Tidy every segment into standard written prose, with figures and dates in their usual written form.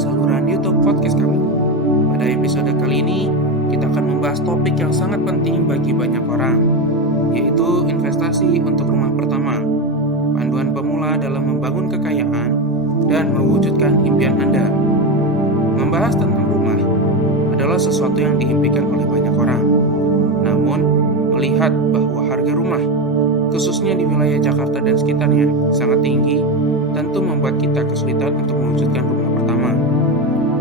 saluran YouTube podcast kami. Pada episode kali ini, kita akan membahas topik yang sangat penting bagi banyak orang, yaitu investasi untuk rumah pertama, panduan pemula dalam membangun kekayaan dan mewujudkan impian Anda. Membahas tentang rumah adalah sesuatu yang diimpikan oleh banyak orang. Namun, melihat bahwa harga rumah, khususnya di wilayah Jakarta dan sekitarnya, sangat tinggi, tentu membuat kita kesulitan untuk mewujudkan rumah pertama.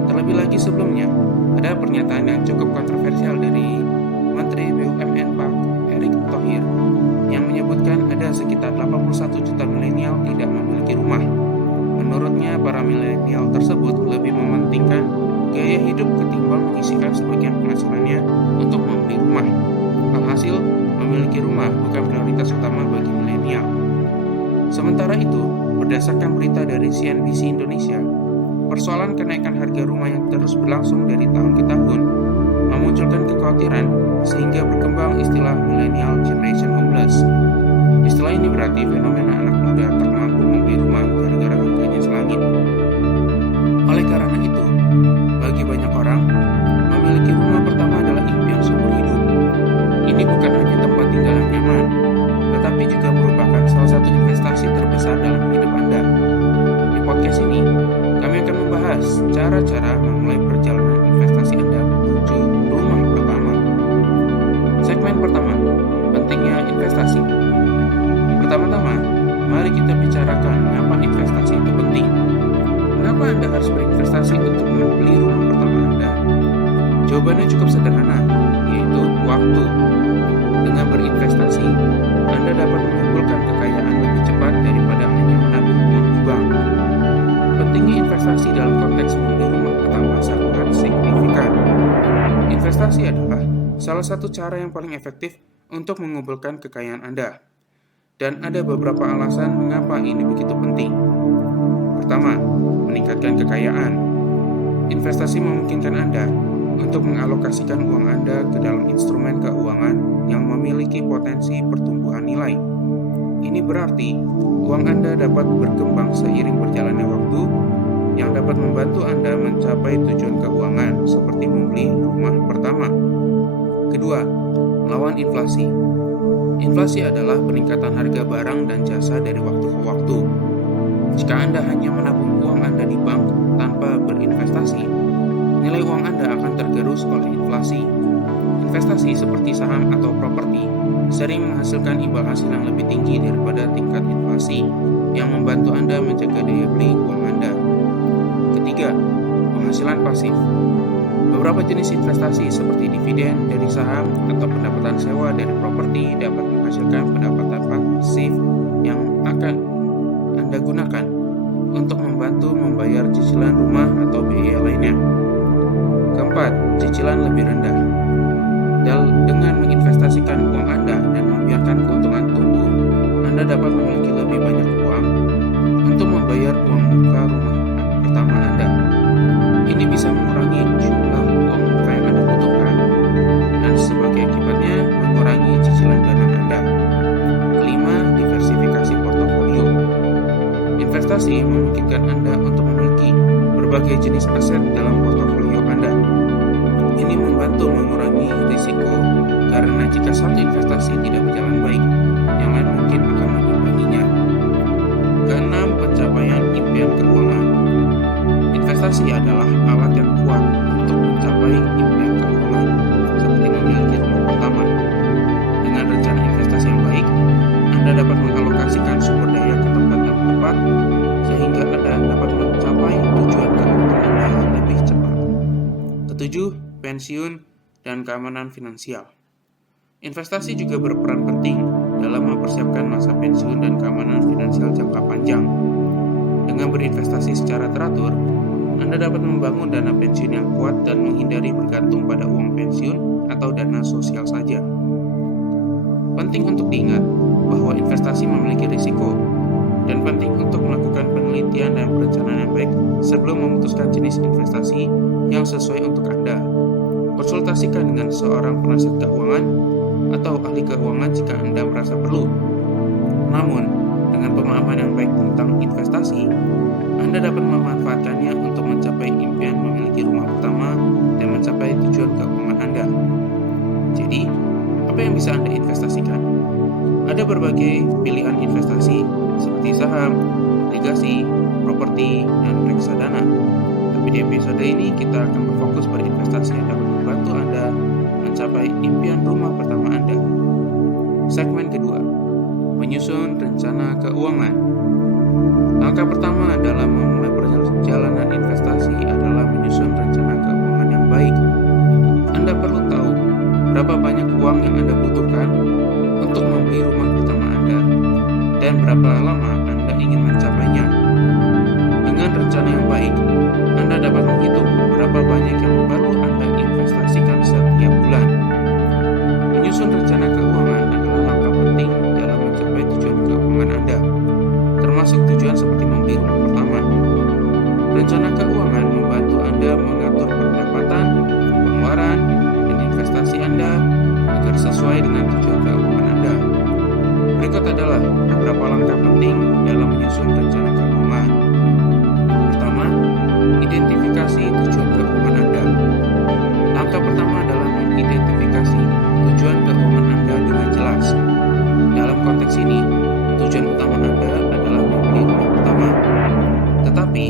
Terlebih lagi sebelumnya, ada pernyataan yang cukup kontroversial dari Menteri BUMN Pak Erick Thohir yang menyebutkan ada sekitar 81 juta milenial tidak memiliki rumah. Menurutnya, para milenial tersebut lebih mementingkan gaya hidup ketimbang menyisihkan sebagian penghasilannya untuk membeli rumah. Alhasil, memiliki rumah bukan prioritas utama bagi milenial. Sementara itu, berdasarkan berita dari CNBC Indonesia, persoalan kenaikan harga rumah yang terus berlangsung dari tahun ke tahun memunculkan kekhawatiran sehingga berkembang istilah Millennial Generation Homeless. Istilah ini berarti fenomena anak muda tak mampu membeli rumah gara-gara harganya selangit. Oleh karena itu, bagi banyak orang, memiliki rumah pertama adalah impian seumur hidup. Ini bukan hanya tempat tinggal yang nyaman, tetapi juga merupakan salah satu investasi terbesar dalam hidup Anda. Di podcast ini, kami akan membahas cara-cara memulai perjalanan investasi Anda menuju rumah pertama. Segmen pertama, pentingnya investasi. Pertama-tama, mari kita bicarakan mengapa investasi itu penting. Kenapa Anda harus berinvestasi untuk membeli rumah pertama Anda? Jawabannya cukup sederhana, yaitu waktu. Dengan berinvestasi, Anda dapat mengumpulkan kekayaan lebih cepat daripada hanya menabung uang di bank. Pentingnya investasi dalam konteks membeli rumah pertama sangat signifikan. Investasi adalah salah satu cara yang paling efektif untuk mengumpulkan kekayaan Anda. Dan ada beberapa alasan mengapa ini begitu penting. Pertama, meningkatkan kekayaan. Investasi memungkinkan Anda untuk mengalokasikan uang Anda ke dalam instrumen keuangan yang memiliki potensi pertumbuhan nilai. Ini berarti uang Anda dapat berkembang seiring berjalannya waktu yang dapat membantu Anda mencapai tujuan keuangan seperti membeli rumah pertama. Kedua, melawan inflasi. Inflasi adalah peningkatan harga barang dan jasa dari waktu ke waktu. Jika Anda hanya menabung uang Anda di bank tanpa berinvestasi, nilai uang Anda akan tergerus oleh inflasi. Investasi seperti saham atau properti sering menghasilkan imbal hasil yang lebih tinggi daripada tingkat inflasi yang membantu Anda menjaga daya beli uang Anda. Ketiga, penghasilan pasif. Beberapa jenis investasi seperti dividen dari saham atau pendapatan sewa dari properti dapat menghasilkan pendapatan pasif yang akan Anda gunakan untuk membantu membayar cicilan rumah atau biaya lainnya. Keempat, cicilan lebih rendah. Dengan menginvestasikan uang Anda dan membiarkan keuntungan tumbuh, Anda dapat memiliki lebih banyak uang untuk membayar uang muka rumah pertama Anda. Ini bisa mengurangi jumlah uang muka yang Anda butuhkan dan sebagai akibatnya mengurangi cicilan bulanan Anda. Kelima, diversifikasi portofolio. Investasi memungkinkan Anda untuk memiliki berbagai jenis aset dalam portofolio Anda. Ini membantu mengurangi risiko karena jika satu investasi tidak berjalan baik, yang lain mungkin akan mengimbanginya. Keenam, pencapaian impian keuangan. Investasi adalah alat yang kuat untuk mencapai impian keuangan, seperti memiliki rumah pertama. Dengan rencana investasi yang baik, Anda dapat mengalokasikan sumber daya ke tempat yang tepat, sehingga Anda dapat mencapai tujuan keuangan Anda lebih cepat. Ketujuh, pensiun dan keamanan finansial. Investasi juga berperan penting dalam mempersiapkan masa pensiun dan keamanan finansial jangka panjang. Dengan berinvestasi secara teratur, Anda dapat membangun dana pensiun yang kuat dan menghindari bergantung pada uang pensiun atau dana sosial saja. Penting untuk diingat bahwa investasi memiliki risiko dan penting untuk melakukan penelitian dan perencanaan yang baik sebelum memutuskan jenis investasi yang sesuai untuk Anda. Konsultasikan dengan seorang penasihat keuangan atau ahli keuangan jika Anda merasa perlu. Namun, Dengan pemahaman yang baik tentang investasi, Anda dapat memanfaatkannya untuk mencapai impian memiliki rumah pertama dan mencapai tujuan keuangan Anda. Jadi, apa yang bisa Anda investasikan? Ada berbagai pilihan investasi seperti saham, obligasi, properti, dan reksadana. Tapi di episode ini kita akan berfokus pada investasi yang dapat membantu Anda mencapai impian rumah pertama Anda. Segmen kedua, menyusun rencana keuangan. Langkah pertama dalam memulai perjalanan investasi adalah menyusun rencana keuangan yang baik. Anda perlu tahu berapa banyak uang yang Anda butuhkan untuk membeli rumah pertama Anda dan berapa lama Anda ingin mencapainya. Dengan rencana yang baik, Anda dapat menghitung berapa banyak yang perlu Anda investasikan setiap bulan. Menyusun rencana keuangan adalah langkah penting dalam mencapai tujuan keuangan Anda, termasuk tujuan seperti membeli rumah pertama. Rencana keuangan membantu Anda mengatur pendapatan, pengeluaran, dan investasi Anda agar sesuai dengan tujuan keuangan Anda. Berikut adalah beberapa langkah penting dalam menyusun rencana keuangan. Pertama, identifikasi tujuan keuangan Anda. Langkah pertama adalah mengidentifikasi tujuan keuangan Anda dengan jelas. Dalam konteks ini, tujuan utama Anda adalah membeli rumah pertama. Tetapi,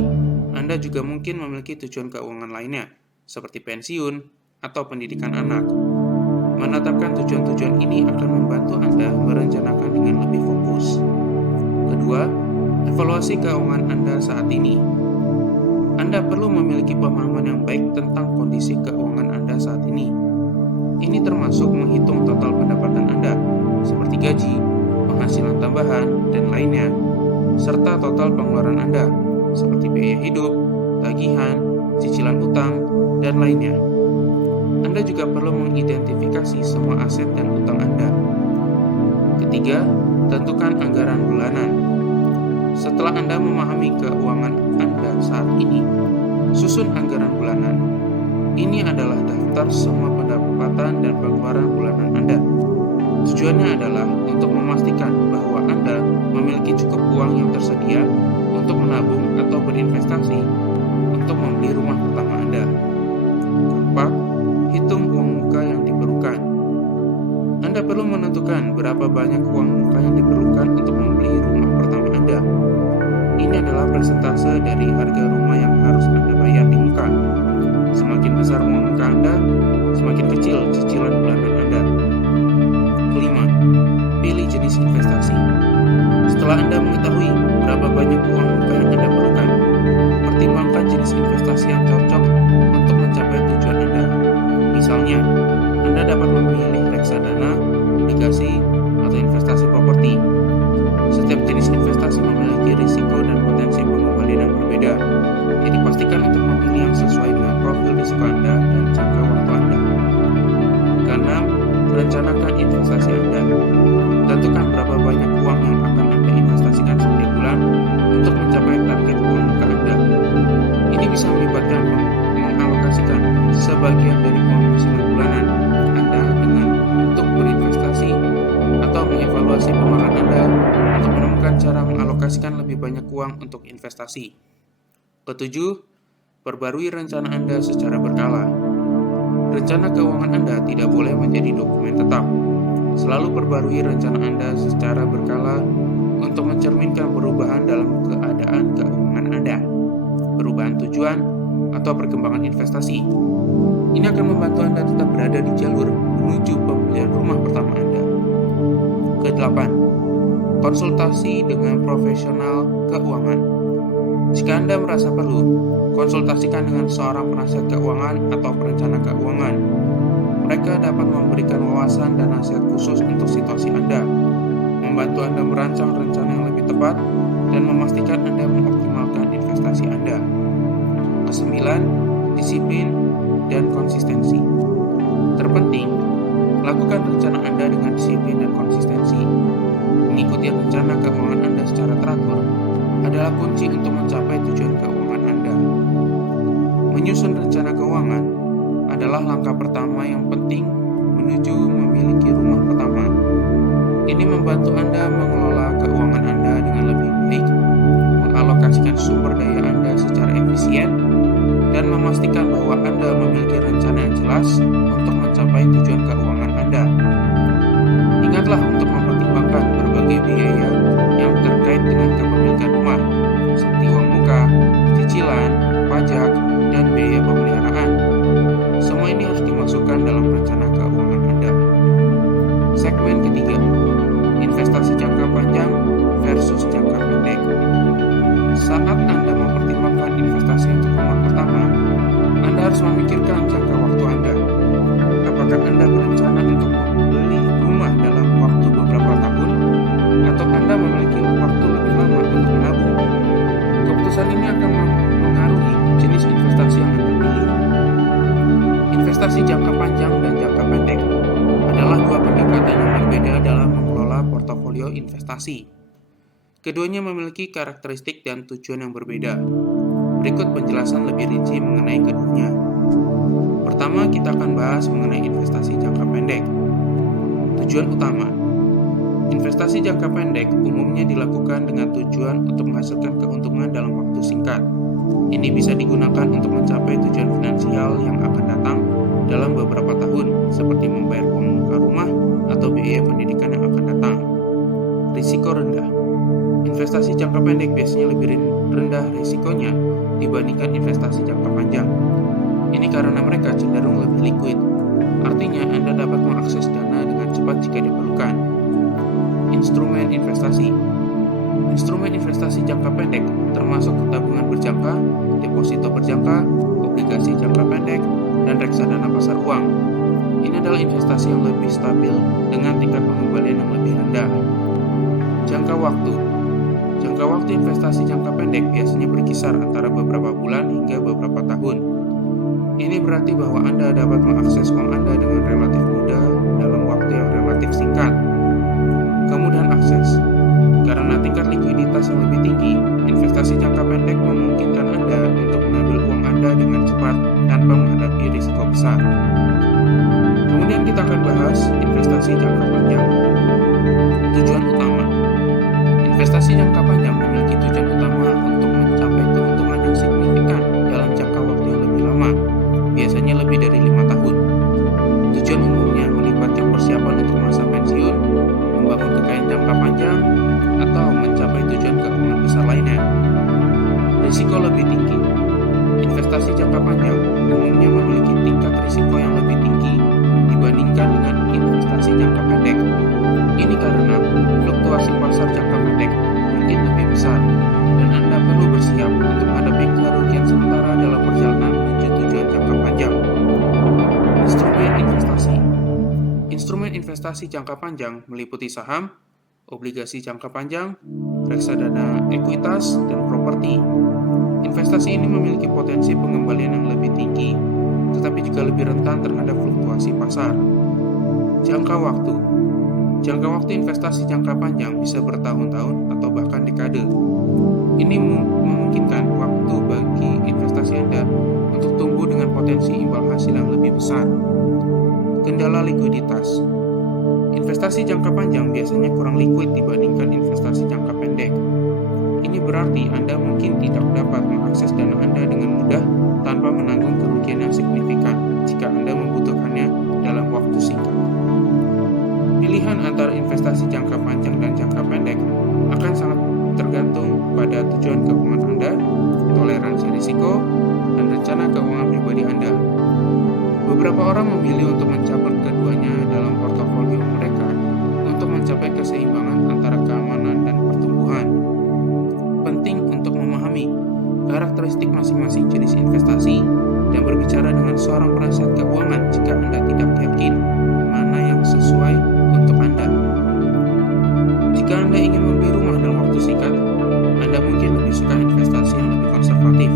Anda juga mungkin memiliki tujuan keuangan lainnya, seperti pensiun atau pendidikan anak. Menetapkan tujuan-tujuan ini akan membantu Anda merencanakan dengan lebih fokus. Kedua, evaluasi keuangan Anda saat ini. Anda perlu memiliki pemahaman yang baik tentang kondisi keuangan Anda saat ini. Ini termasuk menghitung total pendapatan Anda, seperti gaji, penghasilan tambahan, dan lainnya, serta total pengeluaran Anda, seperti biaya hidup, tagihan, cicilan utang, dan lainnya. Anda juga perlu mengidentifikasi semua aset dan utang Anda. Ketiga, tentukan anggaran bulanan. Setelah Anda memahami keuangan Anda saat ini, susun anggaran bulanan. Ini adalah daftar semua pendapatan dan pengeluaran bulanan Anda. Tujuannya adalah untuk memastikan bahwa Anda memiliki cukup uang yang tersedia untuk menabung atau berinvestasi untuk membeli rumah pertama Anda. Keempat, hitung uang muka yang diperlukan. Anda perlu menentukan berapa banyak uang muka yang diperlukan untuk membeli rumah pertama Anda. Ini adalah persentase dari harga rumah yang harus Anda bayar di muka. Semakin besar uang muka Anda, semakin kecil cicilan bulanan Anda. Kelima, pilih jenis investasi. Setelah Anda mengetahui berapa banyak uang muka yang Anda perlukan, pertimbangkan jenis investasi yang cocok untuk mencapai tujuan Anda. Misalnya, Anda dapat memilih reksadana, obligasi, atau investasi properti. Setiap jenis investasi memiliki risiko dan potensi pengembalian yang berbeda. Jadi pastikan untuk memilih yang sesuai dengan profil risiko Anda dan jangka waktu Anda. Keenam, rencanakan investasi Anda. Tentukan berapa banyak uang yang akan Anda investasikan setiap bulan untuk mencapai target uang muka Anda. Ini bisa melibatkan mengalokasikan sebagian dari penghasilan bulanan Anda dengan untuk berinvestasi atau mengevaluasi pengeluaran Anda untuk menemukan cara mengalokasikan lebih banyak uang untuk investasi. Ketujuh, perbarui rencana Anda secara berkala. Rencana keuangan Anda tidak boleh menjadi dokumen tetap. Selalu perbarui rencana Anda secara berkala untuk mencerminkan perubahan dalam keadaan keuangan Anda, perubahan tujuan, atau perkembangan investasi. Ini akan membantu Anda tetap berada di jalur menuju pembelian rumah pertama Anda. Kedelapan, konsultasi dengan profesional keuangan. Jika Anda merasa perlu, konsultasikan dengan seorang penasihat keuangan atau perencana keuangan. Mereka dapat memberikan wawasan dan nasihat khusus untuk situasi Anda, membantu Anda merancang rencana yang lebih tepat, dan memastikan Anda mengoptimalkan investasi Anda. Kesembilan, disiplin dan konsistensi. Terpenting, lakukan rencana Anda dengan disiplin dan konsistensi. Mengikuti rencana keuangan Anda secara teratur adalah kunci untuk mencapai tujuan keuangan Anda. Menyusun rencana keuangan adalah langkah pertama yang penting menuju memiliki rumah pertama. Ini membantu Anda mengelola keuangan Anda dengan lebih baik, mengalokasikan sumber daya Anda secara efisien, dan memastikan bahwa Anda memiliki rencana yang jelas untuk mencapai tujuan keuangan Anda. Ingatlah untuk mempertimbangkan berbagai biaya yang terkait dengan kepemilikan rumah, seperti uang muka, cicilan, pajak, dan biaya pemeliharaan. Semua ini harus dimasukkan dalam rencana keuangan Anda. Segmen ketiga, investasi jangka panjang versus jangka pendek. Saat Anda mempertimbangkan investasi untuk rumah pertama, Anda harus memikirkan jangka waktu Anda. Apakah Anda berencana untuk membeli rumah dalam waktu beberapa tahun, atau Anda memiliki waktu lebih lama untuk menabung? Keputusan ini akan mengaruhi jenis investasi yang Anda pilih. Investasi jangka panjang dan jangka pendek adalah dua pendekatan yang berbeda dalam mengelola portofolio investasi. Keduanya memiliki karakteristik dan tujuan yang berbeda. Berikut penjelasan lebih rinci mengenai keduanya. Pertama, kita akan bahas mengenai investasi jangka pendek. Tujuan utama. Investasi jangka pendek umumnya dilakukan dengan tujuan untuk menghasilkan keuntungan dalam waktu singkat. Ini bisa digunakan untuk mencapai tujuan finansial yang akan datang dalam beberapa tahun, seperti membayar uang muka rumah atau biaya pendidikan yang akan datang. Risiko rendah. Investasi jangka pendek biasanya lebih rendah risikonya dibandingkan investasi jangka panjang. Ini karena mereka cenderung lebih liquid, artinya Anda dapat mengakses dana dengan cepat jika diperlukan. Instrumen investasi. Instrumen investasi jangka pendek termasuk tabungan berjangka, deposito berjangka, obligasi jangka pendek, dan reksadana pasar uang. Ini adalah investasi yang lebih stabil dengan tingkat pengembalian yang lebih rendah. Jangka waktu. Jangka waktu investasi jangka pendek biasanya berkisar antara beberapa bulan hingga beberapa tahun. Ini berarti bahwa Anda dapat mengakses uang Anda dengan relatif mudah dalam waktu yang relatif singkat. Kemudahan akses. Karena tingkat likuiditas yang lebih tinggi, investasi jangka pendek memungkinkan Anda untuk mengambil uang Anda dengan cepat tanpa menghadapi risiko besar. Kemudian kita akan bahas investasi jangka panjang. Tujuan utama. Investasi jangka panjang memiliki tujuan utama untuk mencapai keuntungan yang signifikan dalam jangka waktu yang lebih lama, biasanya lebih dari 5 tahun. Tujuan umumnya melibatkan persiapan untuk masa pensiun, membangun kekayaan jangka panjang, atau mencapai tujuan keuangan besar lainnya. Risiko lebih tinggi. Investasi jangka panjang umumnya memiliki tingkat risiko yang lebih tinggi dibandingkan dengan investasi jangka pendek. Ini karena fluktuasi pasar jangka pendek mungkin lebih besar, dan Anda perlu bersiap untuk menghadapi kerugian sementara dalam perjalanan menuju tujuan jangka panjang. Instrumen investasi. Instrumen investasi jangka panjang meliputi saham, obligasi jangka panjang, reksadana ekuitas, dan properti. Investasi ini memiliki potensi pengembalian yang lebih tinggi, tetapi juga lebih rentan terhadap fluktuasi pasar. Jangka waktu. Jangka waktu investasi jangka panjang bisa bertahun-tahun atau bahkan dekade. Ini memungkinkan waktu bagi investasi Anda untuk tumbuh dengan potensi imbal hasil yang lebih besar. Kendala likuiditas. Investasi jangka panjang biasanya kurang liquid dibandingkan investasi jangka pendek. Ini berarti Anda mungkin tidak dapat mengakses dana Anda dengan mudah tanpa menanggung kerugian yang signifikan jika Anda membutuhkannya dalam waktu singkat. Pilihan antara investasi jangka panjang dan jangka pendek akan sangat tergantung pada tujuan keuangan Anda, toleransi risiko, dan rencana keuangan pribadi Anda. Beberapa orang memilih untuk mencampur keduanya dalam portofolio mereka untuk mencapai keseimbangan antara keamanan dan pertumbuhan. Penting untuk memahami karakteristik masing-masing jenis investasi dan berbicara dengan seorang penasihat keuangan jika Anda tidak yakin mana yang sesuai untuk Anda. Jika Anda ingin membeli rumah dalam waktu singkat, Anda mungkin lebih suka investasi yang lebih konservatif,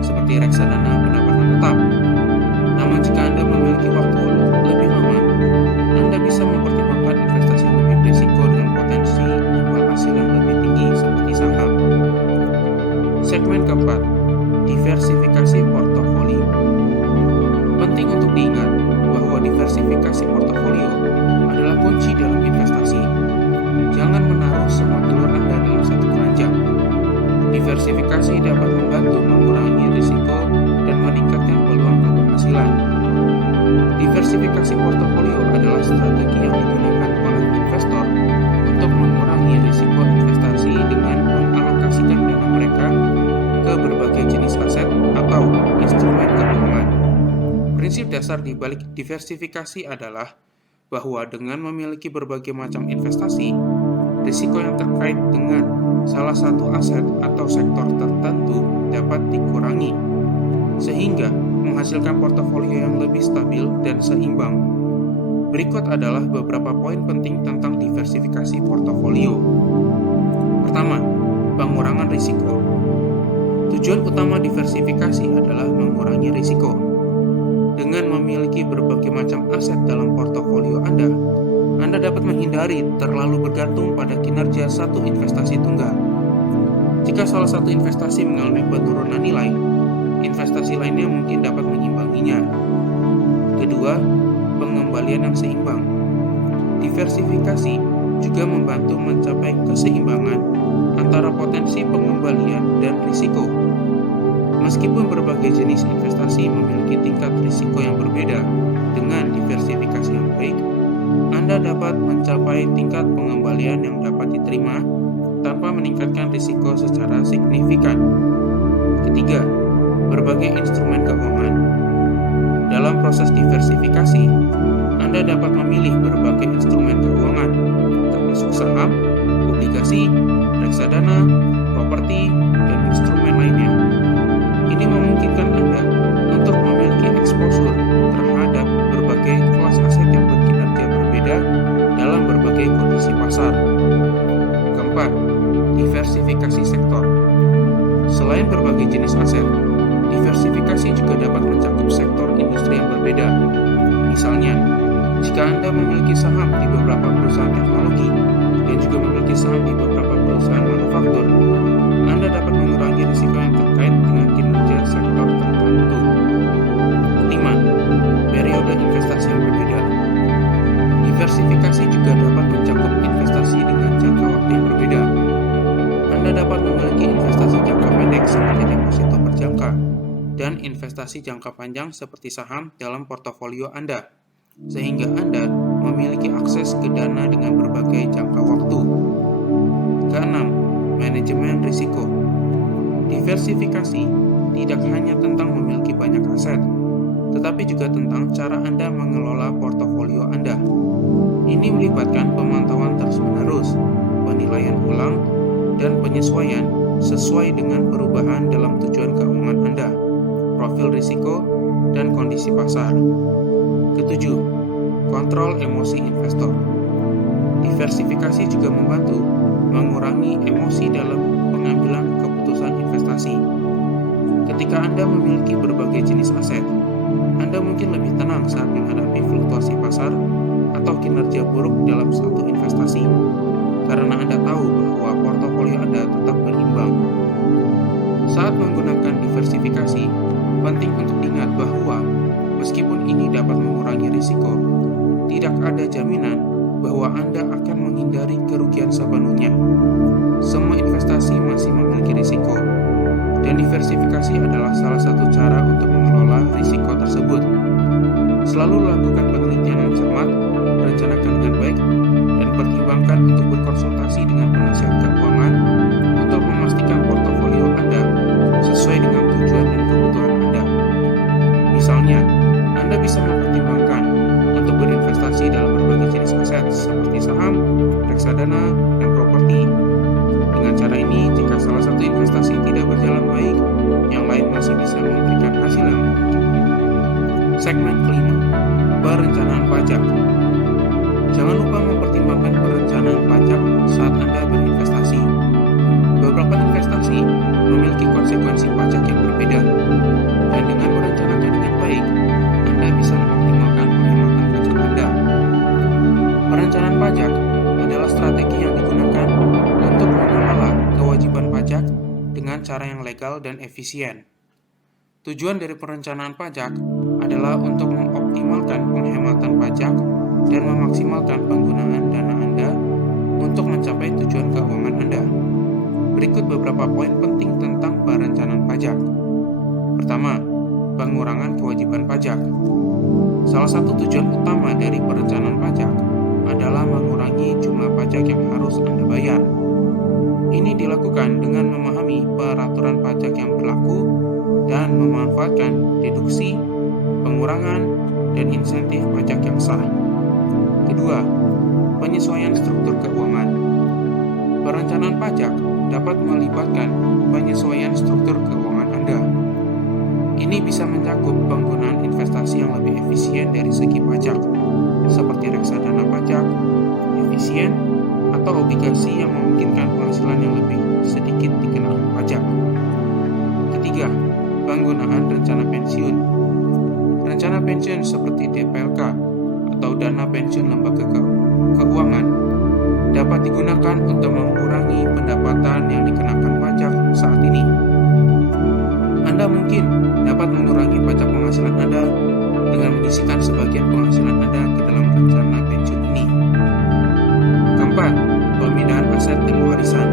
seperti reksadana pendapatan tetap. Namun jika Anda memiliki waktu lebih lama, Anda bisa mempertimbangkan investasi yang lebih berisiko dengan potensi imbal hasil yang lebih tinggi seperti saham. Segmen keempat, diversifikasi portofolio. Penting untuk diingat bahwa diversifikasi portofolio adalah kunci dalam investasi. Jangan menaruh semua telur Anda dalam satu keranjang. Diversifikasi dapat membantu mengurangi risiko dan meningkatkan peluang keberhasilan. Diversifikasi portofolio adalah strategi yang digunakan oleh investor untuk mengurangi risiko investasi dengan mengalokasikan dana mereka ke berbagai jenis aset atau instrumen keuangan. Prinsip dasar di balik diversifikasi adalah bahwa dengan memiliki berbagai macam investasi, risiko yang terkait dengan salah satu aset atau sektor tertentu dapat dikurangi, sehingga menghasilkan portofolio yang lebih stabil dan seimbang. Berikut adalah beberapa poin penting tentang diversifikasi portofolio. Pertama, pengurangan risiko. Tujuan utama diversifikasi adalah mengurangi risiko. Dengan memiliki berbagai macam aset dalam portofolio Anda dapat menghindari terlalu bergantung pada kinerja satu investasi tunggal. Jika salah satu investasi mengalami penurunan nilai, investasi lainnya mungkin dapat mengimbanginya. Kedua, pengembalian yang seimbang. Diversifikasi juga membantu mencapai keseimbangan antara potensi pengembalian dan risiko. Meskipun berbagai jenis investasi memiliki tingkat risiko yang berbeda, dengan diversifikasi yang baik, Anda dapat mencapai tingkat pengembalian yang dapat diterima tanpa meningkatkan risiko secara signifikan. Ketiga, berbagai instrumen keuangan. Dalam proses diversifikasi, Anda dapat memilih berbagai instrumen keuangan, termasuk saham, obligasi, reksadana, properti, dan instrumen lainnya. Ini memungkinkan Anda untuk memiliki eksposur terhadap berbagai kelas aset yang berkinerja berbeda dalam berbagai kondisi pasar. Keempat, diversifikasi sektor. Selain berbagai jenis aset, diversifikasi juga dapat mencakup sektor industri yang berbeda. Misalnya, jika Anda memiliki saham di beberapa perusahaan teknologi dan juga memiliki saham di beberapa perusahaan manufaktur, Anda dapat mengurangi risiko yang terkait dengan kinerja sektor tertentu. Kelima, periode investasi yang berbeda. Diversifikasi juga dapat mencakup investasi dengan jangka waktu yang berbeda. Anda dapat memiliki investasi jangka pendek seperti deposito berjangka dan investasi jangka panjang seperti saham dalam portofolio Anda, sehingga Anda memiliki akses ke dana dengan berbagai jangka waktu. Keenam, manajemen risiko. Diversifikasi tidak hanya tentang memiliki banyak aset, tetapi juga tentang cara Anda mengelola portofolio Anda. Ini melibatkan pemantauan terus-menerus, penilaian ulang, dan penyesuaian sesuai dengan perubahan dalam tujuan keuangan Anda, profil risiko, dan kondisi pasar. Ketujuh, kontrol emosi investor. Diversifikasi juga membantu mengurangi emosi dalam pengambilan keputusan investasi. Ketika Anda memiliki berbagai jenis aset, Anda mungkin lebih tenang saat menghadapi fluktuasi pasar atau kinerja buruk dalam satu investasi, karena Anda tahu bahwa portofolio Anda tetap berimbang. Saat menggunakan diversifikasi, penting untuk diingat bahwa meskipun ini dapat mengurangi risiko, tidak ada jaminan bahwa Anda akan menghindari kerugian sepenuhnya. Semua investasi masih memiliki risiko, dan diversifikasi adalah salah satu cara untuk mengelola risiko tersebut. Selalu lakukan penelitian yang cermat, rencanakan dengan baik, dan pertimbangkan untuk berkonsultasi dengan penasihat keuangan untuk memastikan portofolio Anda sesuai dengan tujuan dan kebutuhan Anda. Misalnya, Anda bisa mempertimbangkan untuk berinvestasi dalam berbagai jenis aset seperti saham, reksadana, dan properti. Dengan cara ini, jika salah satu investasi tidak berjalan baik, yang lain masih bisa memberikan hasil yang baik. Segmen kelima, perencanaan pajak. Jangan lupa mempertimbangkan perencanaan pajak saat Anda berinvestasi. Beberapa investasi memiliki konsekuensi pajak yang berbeda, dan dengan merencanakan dengan baik, Anda bisa mengoptimalkan penghematan pajak Anda. Perencanaan pajak adalah strategi yang digunakan untuk mengelola kewajiban pajak dengan cara yang legal dan efisien. Tujuan dari perencanaan pajak adalah untuk mengoptimalkan penghematan pajak dan memaksimalkan penggunaan dana Anda untuk untuk mencapai tujuan keuangan Anda. Berikut beberapa poin penting tentang perencanaan pajak. Pertama, pengurangan kewajiban pajak. Salah satu tujuan utama dari perencanaan pajak adalah mengurangi jumlah pajak yang harus Anda bayar. Ini dilakukan dengan memahami peraturan pajak yang berlaku dan memanfaatkan deduksi, pengurangan, dan insentif pajak yang sah. Kedua, penyesuaian struktur keuangan. Perencanaan pajak dapat melibatkan penyesuaian struktur keuangan Anda. Ini bisa mencakup penggunaan investasi yang lebih efisien dari segi pajak, seperti reksadana pajak, efisien, atau obligasi yang memungkinkan penghasilan yang lebih sedikit dikenakan pajak. Ketiga, penggunaan rencana pensiun. Rencana pensiun seperti DPLK atau dana pensiun lembaga keuangan dapat digunakan untuk mengurangi pendapatan yang dikenakan pajak saat ini. Anda mungkin dapat mengurangi pajak penghasilan Anda dengan menyisihkan sebagian penghasilan Anda ke dalam rencana pensiun ini. Keempat, pemindahan aset dan warisan.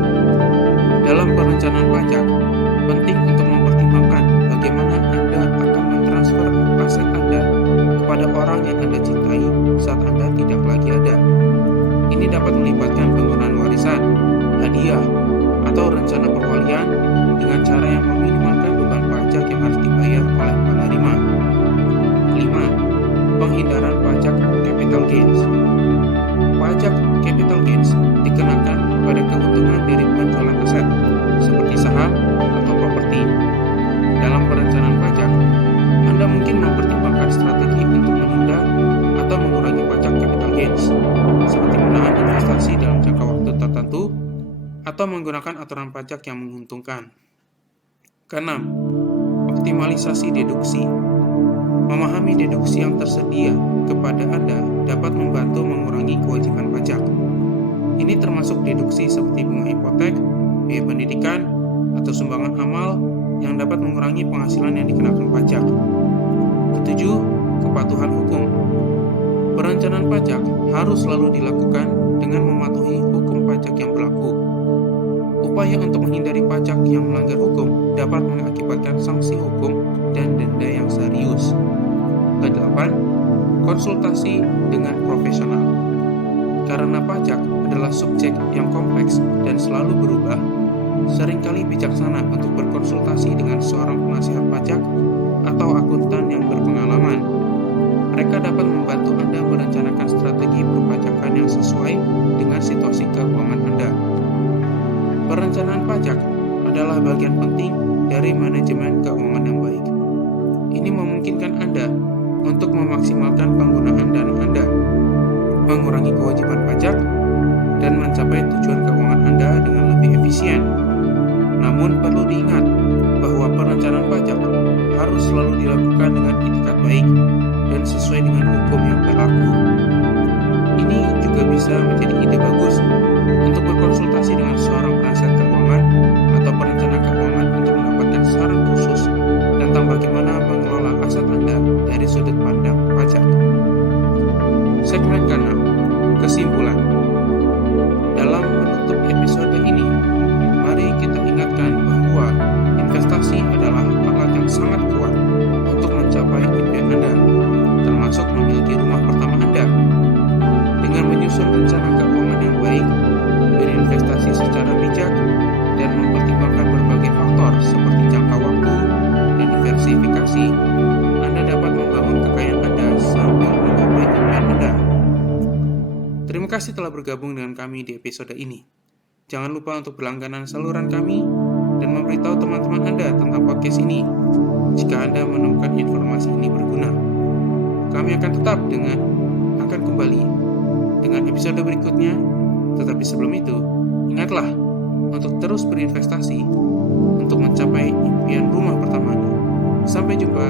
Dalam perencanaan pajak, penting untuk mempertimbangkan bagaimana Anda akan mentransfer aset Anda kepada orang yang Anda cintai saat Anda tidak lagi ada. Ini dapat melibatkan penggunaan warisan, hadiah, atau rencana perwalian dengan cara yang meminimalkan beban pajak yang harus dibayar oleh penerima. Kelima, penghindaran pajak capital gains. Pajak capital gains dikenakan pada keuntungan dari penjualan aset, seperti saham atau properti. Dalam perencanaan pajak, Anda mungkin mempertimbangkan strategi untuk menunda atau mengurangi pajak capital gains, seperti menahan investasi dalam jangka waktu tertentu atau menggunakan aturan pajak yang menguntungkan. Keenam, optimalisasi deduksi. Memahami deduksi yang tersedia kepada Anda dapat membantu mengurangi kewajiban pajak. Ini termasuk deduksi seperti bunga hipotek, biaya pendidikan, atau sumbangan amal yang dapat mengurangi penghasilan yang dikenakan pajak. Ketujuh, kepatuhan hukum. Perencanaan pajak harus selalu dilakukan dengan mematuhi hukum pajak yang berlaku. Upaya untuk menghindari pajak yang melanggar hukum dapat mengakibatkan sanksi hukum dan denda yang serius. Kedelapan, konsultasi dengan profesional. Karena pajak adalah subjek yang kompleks dan selalu berubah, seringkali bijaksana untuk berkonsultasi dengan seorang penasihat pajak atau akuntan yang berpengalaman. Mereka dapat membantu Anda merencanakan strategi perpajakan yang sesuai dengan situasi keuangan Anda. Perencanaan pajak adalah bagian penting dari manajemen keuangan yang baik. Ini memungkinkan Anda untuk memaksimalkan penggunaan dana Anda, mengurangi kewajiban pajak, dan mencapai tujuan keuangan Anda dengan lebih efisien. Namun perlu diingat bahwa perencanaan pajak harus selalu dilakukan dengan itikat baik dan sesuai dengan hukum yang berlaku. Ini juga bisa menjadi ide bagus untuk berkonsultasi dengan seorang penasihat keuangan atau perencana keuangan untuk mendapatkan saran khusus tentang bagaimana mengelola aset Anda dari sudut pandang pajak. Segmen ke-6, kesimpulan. Dalam menutup episode ini, mari kita ingatkan bahwa investasi adalah alat yang sangat kuat untuk mencapai impian Anda, termasuk memiliki rumah pertama Anda. Dengan menyusun rencana keuangan yang baik, berinvestasi secara bijak, dan mempertimbangkan berbagai faktor seperti jangka waktu dan diversifikasi, Anda dapat membangun kekayaan Anda sambil mencapai impian Anda. Terima kasih telah bergabung dengan kami di episode ini. Jangan lupa untuk berlangganan saluran kami dan memberitahu teman-teman Anda tentang podcast ini jika Anda menemukan informasi ini berguna. Kami akan kembali dengan episode berikutnya, tetapi sebelum itu, ingatlah untuk terus berinvestasi untuk mencapai impian rumah pertama Anda. Sampai jumpa.